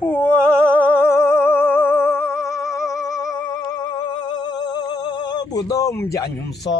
我不懂家用啥，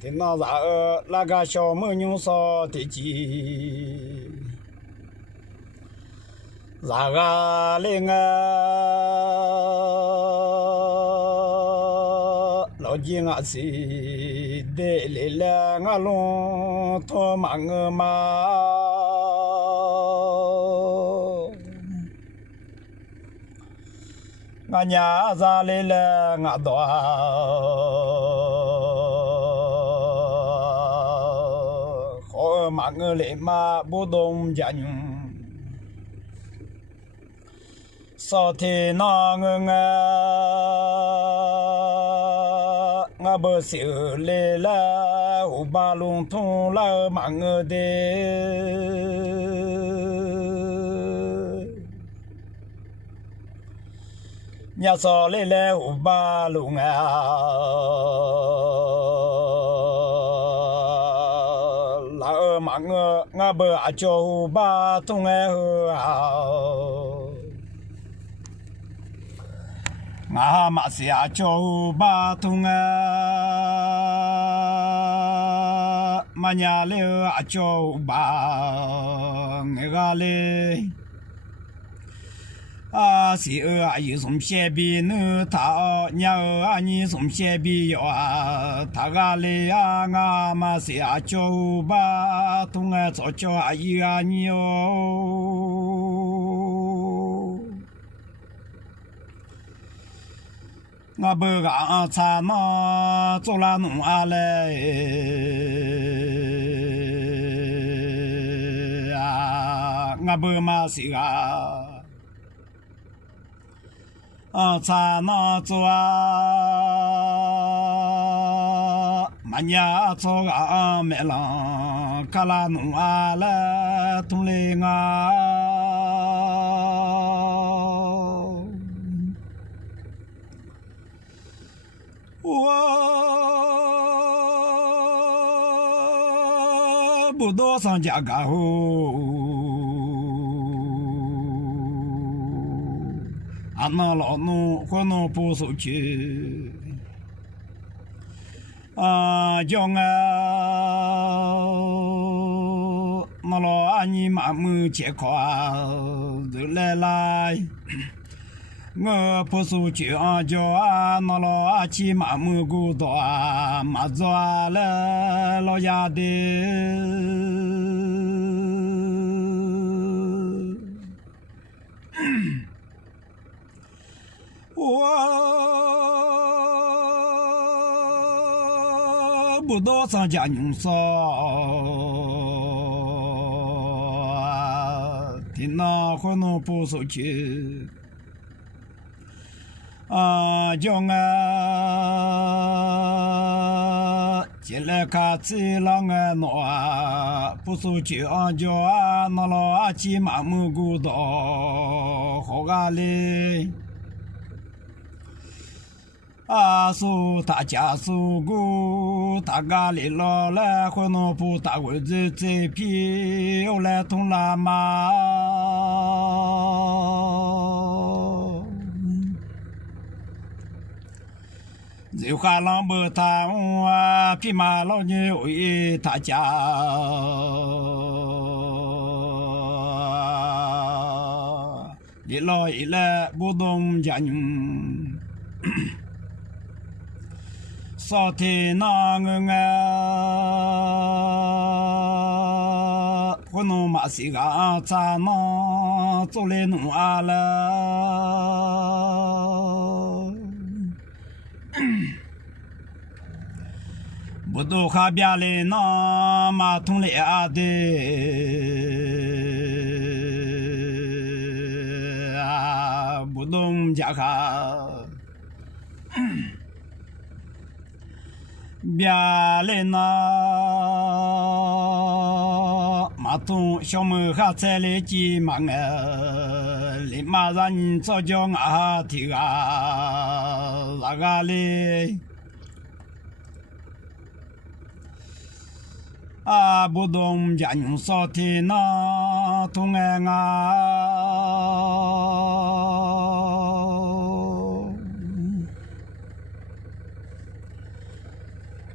听那啥那个小妹用啥的鸡，那个那个老几啊是的来了啊龙托马个嘛。俺家咋来了？俺多好嘛个来嘛不懂家用，少天那个俺不收来了，我把龙通了嘛个的。nhà sao lấy lẽ ba lùng à lỡ mà ngã bờ à cho ba tung à ngã mà sẽ à cho ba tung à mà nhà lẽ à cho ba nghe ga lẽ啊，是啊，有什么些比呢？他娘啊，你什么些比哟啊？他个嘞啊，俺嘛是啊，叫吧，同啊早叫啊，一啊你哟。我不讲查那做了弄啊嘞啊，我不嘛是啊。查那做啊，满家做啊没了，卡拉弄啊了，同嘞啊。我不多上家干活。那老农活农不收去，叫我那老阿姨妈没结块都来，我不收去叫那老阿七妈没够多嘛做了老家的。我不到上家用啥，听那活农不收去，叫我进来看这浪个挪，不收去叫那老阿七妈没够多，好个嘞。说他家属过，他家里老了，活农不打过这批，后来同了嘛。这话浪不他匹马老牛为他家，你老一来不懂家用。少天那个活农马西个咋那做来弄啊了，不都下边来那马桶来啊的不懂家哈。别来那马桶小门还在来几嘛立马让你早叫俺提那个嘞。啊，不懂家用少天那同爱啊，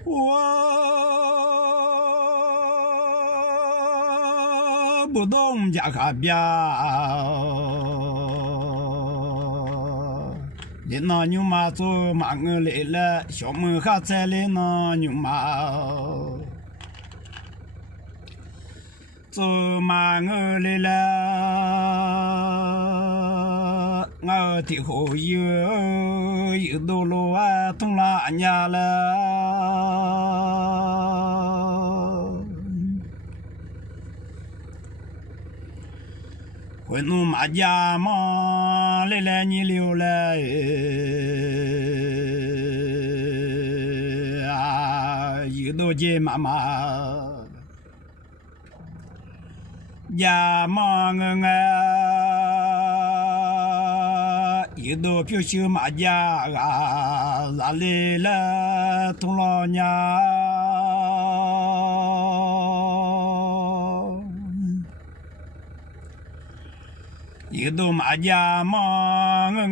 我不懂家下边，你那牛马做马我来了，小门还在里那牛马。做马我来了，我的后有道路啊，通了年了。回农马家嘛，来了你留了啊，有道见妈妈。nhà mà ngơ yêu đồ phiêu siêu mà nhà ra lê la thùng lo nhà yêu đồ mà nhà mà ngơ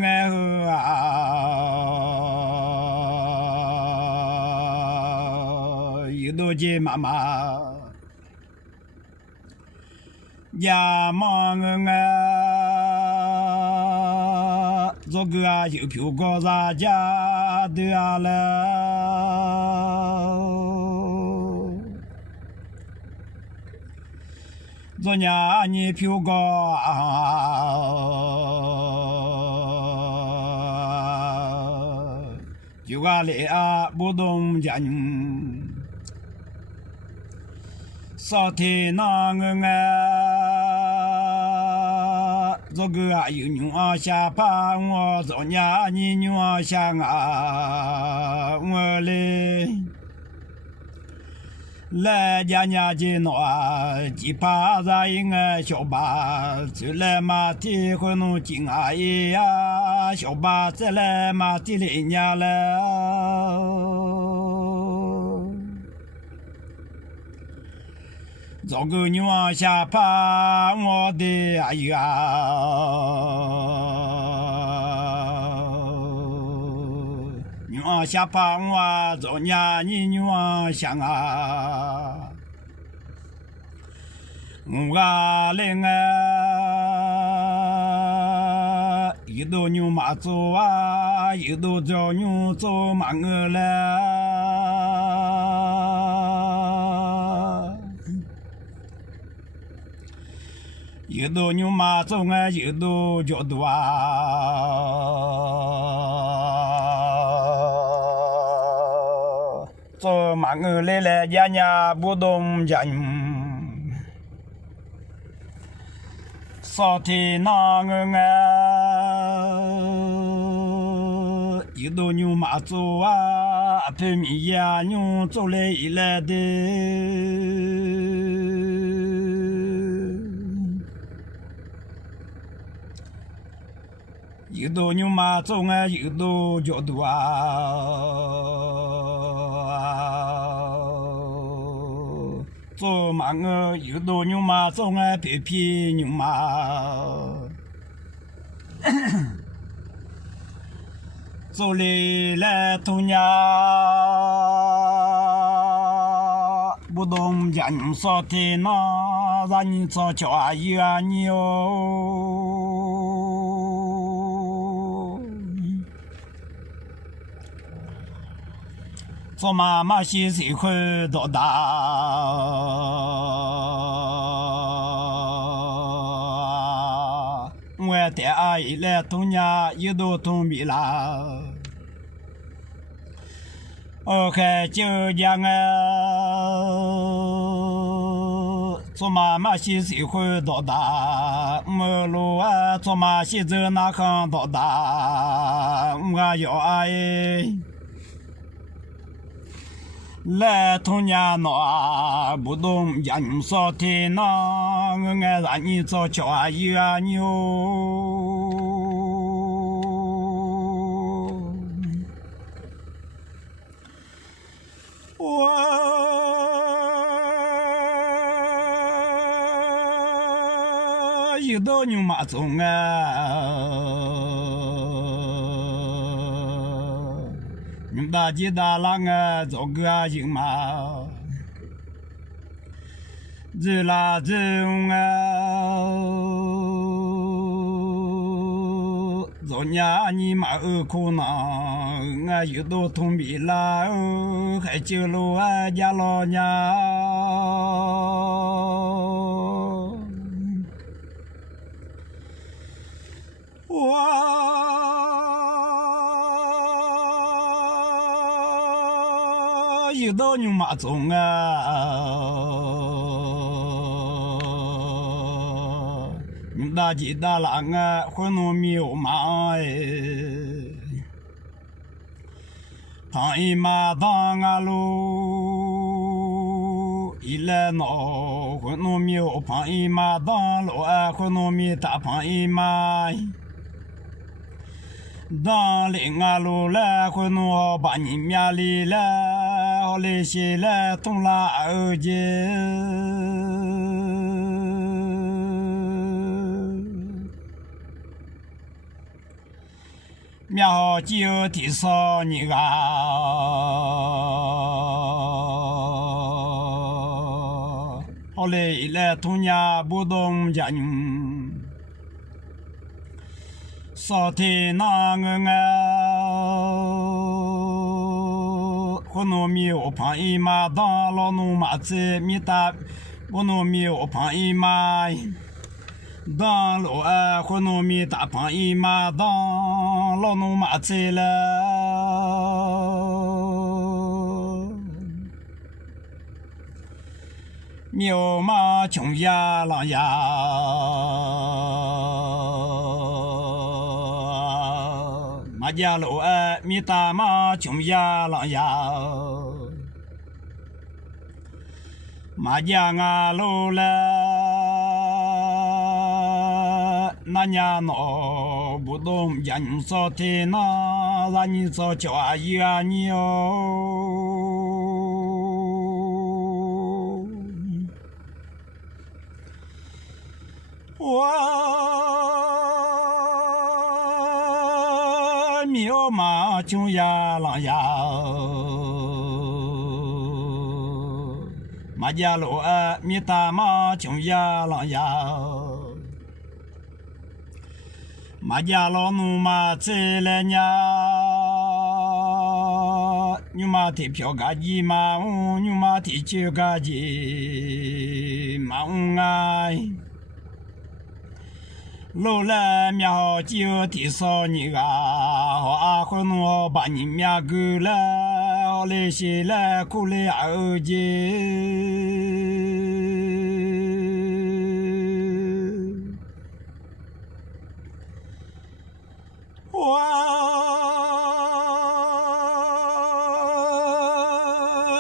yêu đồ gì mà nhà mà do cái yêu phiêu có ra gia đưa là do nhà nhị phiêu có yêu cái lệ bố đông dân sao thế na do cái yêu nhau xa pa ngõ do nhà nhị nhau xa ngõ lệ lẽ nhà chỉ nói chỉ pa ra những小巴只来马蹄可能进啊呀小巴只来马蹄里nhà了。做个牛下爬我的哎呀，牛下爬我做伢你牛想啊，我来一头牛马走啊，一头叫牛走马我来。有道牛马走啊，有道脚多啊，走马我来了，家家不动家人，少天那有道牛马走啊，陪米呀牛走来一来的。有道牛马走啊，有道脚多啊，走马我有道牛马走啊，皮皮牛马，走来同nhà不懂人说的那让你做家呀牛。做妈妈是谁会多大？我的阿姨来同家一度同米啦。OK， 就讲做妈妈是谁会多大？我路做妈是走哪看多大？我要阿姨。来同家那不懂人说的那，我爱让你做家呀牛。我有道牛马中你大姐大郎做个人嘛，日啦中做伢你嘛苦恼，有道同比啦，还就路家老娘。有道牛马中你大姐大郎混糯米有马旁一马当路一来闹混糯米有旁一马当路混糯米大旁一马当领路来混糯把你面里来。来些来东拉二姐，苗就地上你后来一来同家不动家人，少天那个我糯米我旁一马当老农马子米大，我糯米我旁一马当老我糯米大旁一马当老农马子了，苗马穷呀郎呀，马家老米大马穷呀郎呀。马家老了，那年闹不动，家人说天那，让你说叫一啊你哦，我苗马穷呀郎呀。马家老米大马穷呀郎呀，马家老奴马在来呀，你马的票个几马你马的酒个几马哎，老来苗就的少你个，阿和侬把你苗够了。来些来苦来二姐，我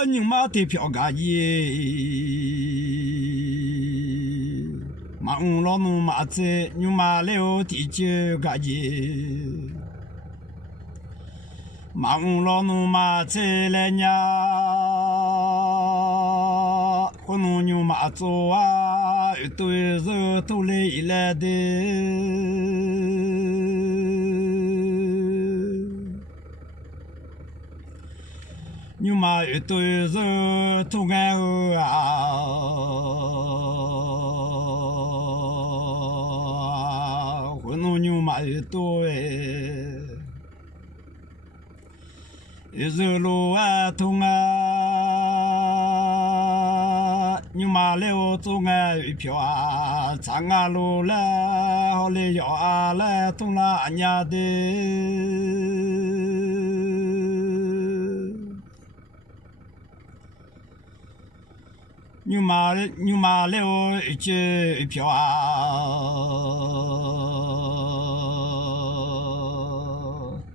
你妈的票个耶，马老奴马子你妈了的酒个耶。马老奴马在来呀，我农牛马走啊，一堆肉都来一来的。牛马一堆肉都爱喝啊，我农牛马一堆。一日路通牛马来我走一票长路来后来要来东拉伢的牛马来我一票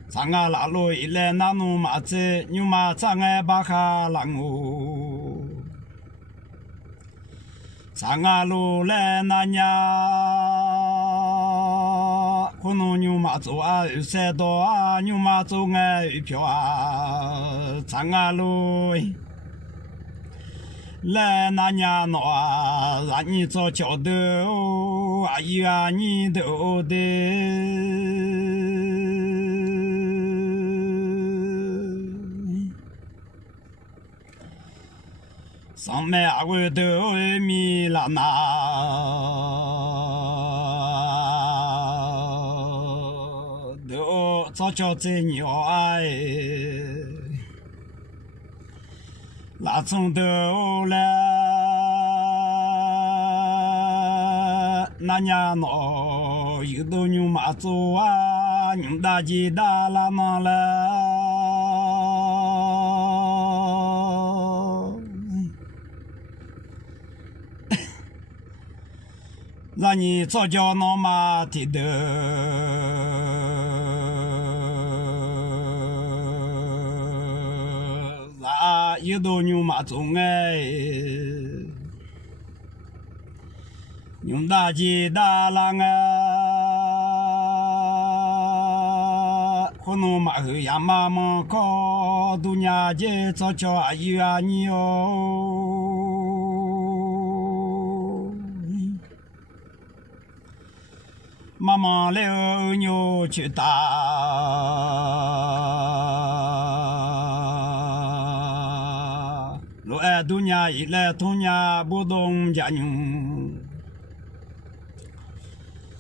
长拉路一来那农马子牛马长巴哈浪哦，长路来那呀，可能牛马走三多牛马走一票长路来那呀让你做桥头。啊呀你都的。上面阿位都米拉那，都早教在鸟哎，拉从头来，那年闹有头牛马走啊，牛大鸡大拉那了。让你早教那么的的，让有头牛马走哎，牛大鸡大郎啊，可能马后呀妈妈靠度娘家早教阿姨啊你哦。妈妈了牛去打，罗爱度娘一来同娘不动家牛，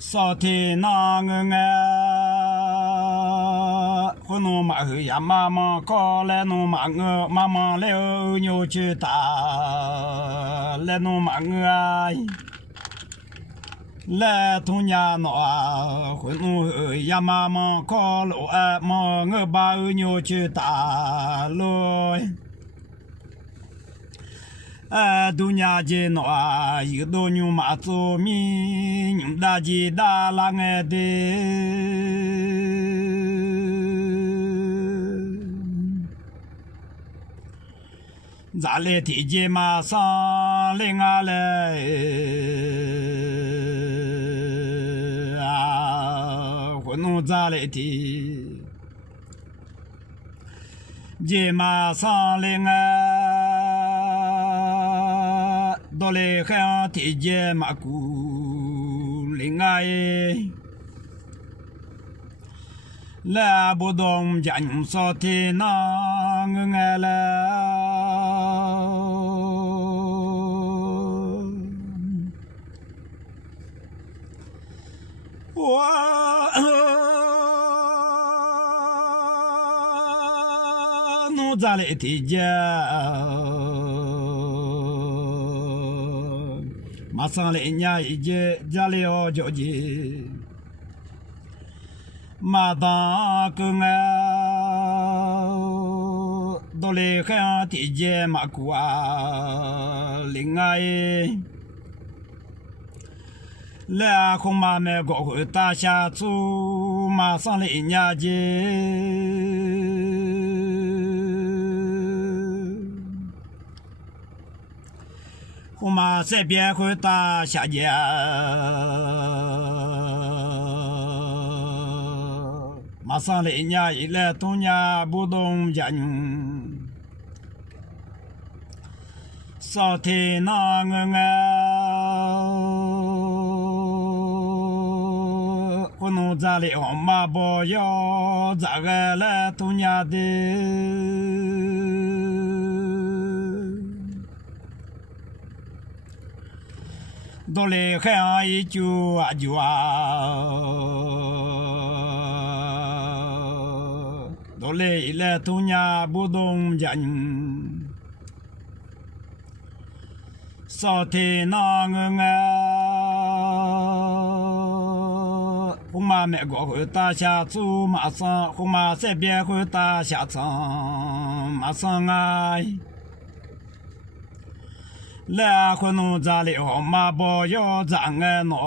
少天那个啊，可能马后呀妈妈搞来弄马我，妈妈了牛去打，来弄马我啊。来同nhà nó khuyên người ya mama có lộ mà ngơ ba nhiều chữ ta lôi dunya je nó yu do nyu ma zo mi nyu da ji da la nghe de za le ti je ma sa le nga le no za le ti je ma sa le nga do le kha ti je ma ku le nga e la bo dom ja nyum so ti na nga la za le ti ja ma sa le nya i je ja le o jo ji ma da ku nga do le kha ti je ma ku a le nga e la không mà mẹ gọi người ta xa chu mà sang lại nhà je không mà sẽ biết người ta xa nhà mà sang lại nhà ý là tu nhà bu đông gia nhung sao thế na ngơ no za le ma bo yo za ga la tu nya de do le kha i chu a ju a do le le tu nya bu dong ja nyu so te na nga không mà mẹ gọi người ta xa chú mà sang không mà sẽ biết người ta xa sang mà sang ai làคนนู้นจะเลี้ยวมาบ่อยจังเงินหนอ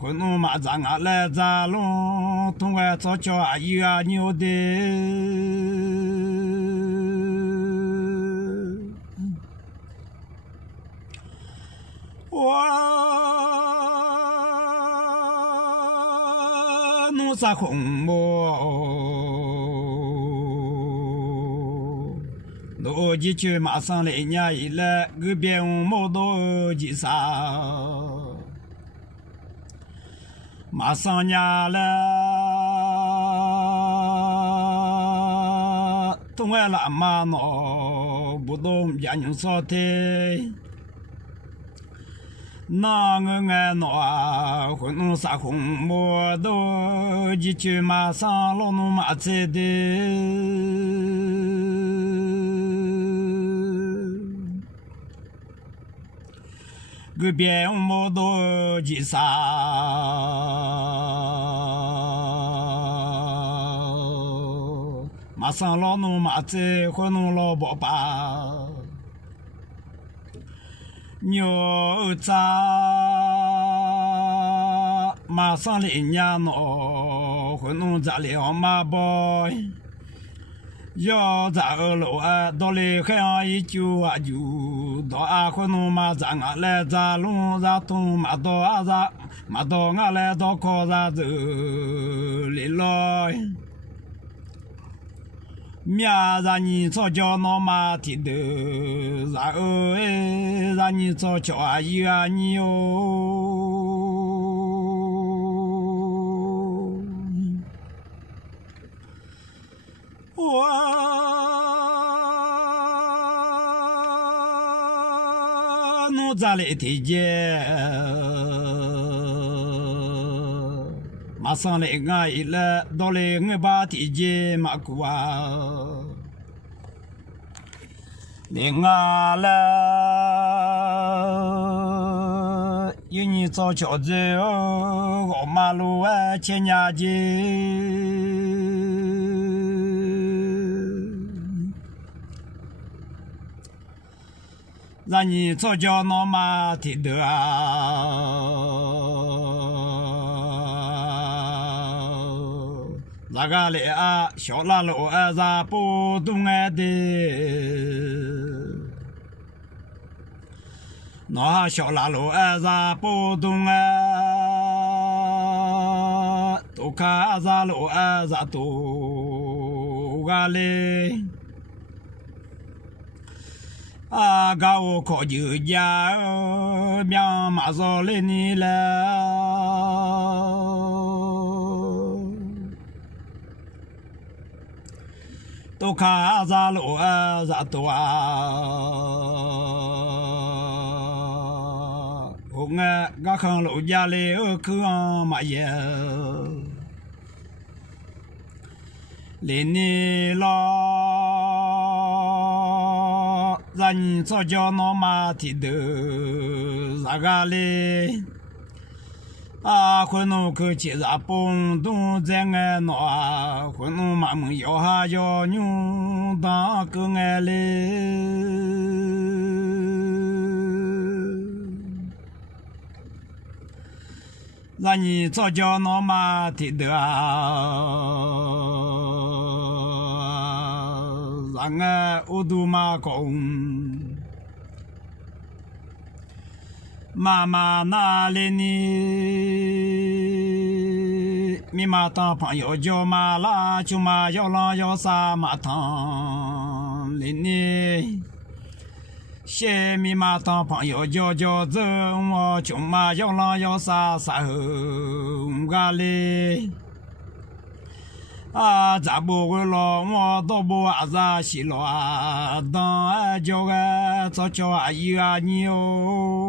คนนู้นมาจังอะไรจะลงทุ่งเวชจ่ออายุอายุเดว้านูสะคงบ่我一去马上来年一来，隔壁毛多几啥？马上伢了，东爱拉马诺不动家人说的。那个爱闹啊，混弄啥红毛都一句马上老弄马在的，个边毛都几啥，马上老弄马在混弄老宝爸。牛杂马上来伢闹，混弄杂了马包，要杂二路啊，到来海上一揪啊揪，到啊混弄马杂啊来杂龙杂东马到啊杂，马到啊来到靠杂走来来。面让你早叫那马蹄头，然后让你早叫啊一啊你哟。我弄咋来提见？马上来俺一来，到来我把提见马古啊，来俺了，有你早桥子哦，过马路啊，前伢街，让你早叫那马提头啊。那个来啊，小拉路啊，咱不动爱的。那小拉路啊，咱不动啊，都看咱路啊，咱都个嘞。啊，噶我靠就家，命马上来你了。都看咱路啊，咱多啊！我爱俺看路家里看嘛耶，来你了，让你早叫那马蹄头，咋个嘞？啊，混弄口气啥蹦动在爱闹啊，混弄马们摇哈摇扭当个爱嘞，让你早叫那马蹄头啊，让俺我都马公。妈妈哪里呢？你妈当朋友叫妈啦，就妈要浪要啥妈汤里呢？谢咪妈当朋友叫走，我就妈要浪要啥啥后个嘞？啊，咋不会了？我都不啊咋西了啊？当叫个早叫阿姨啊你哟。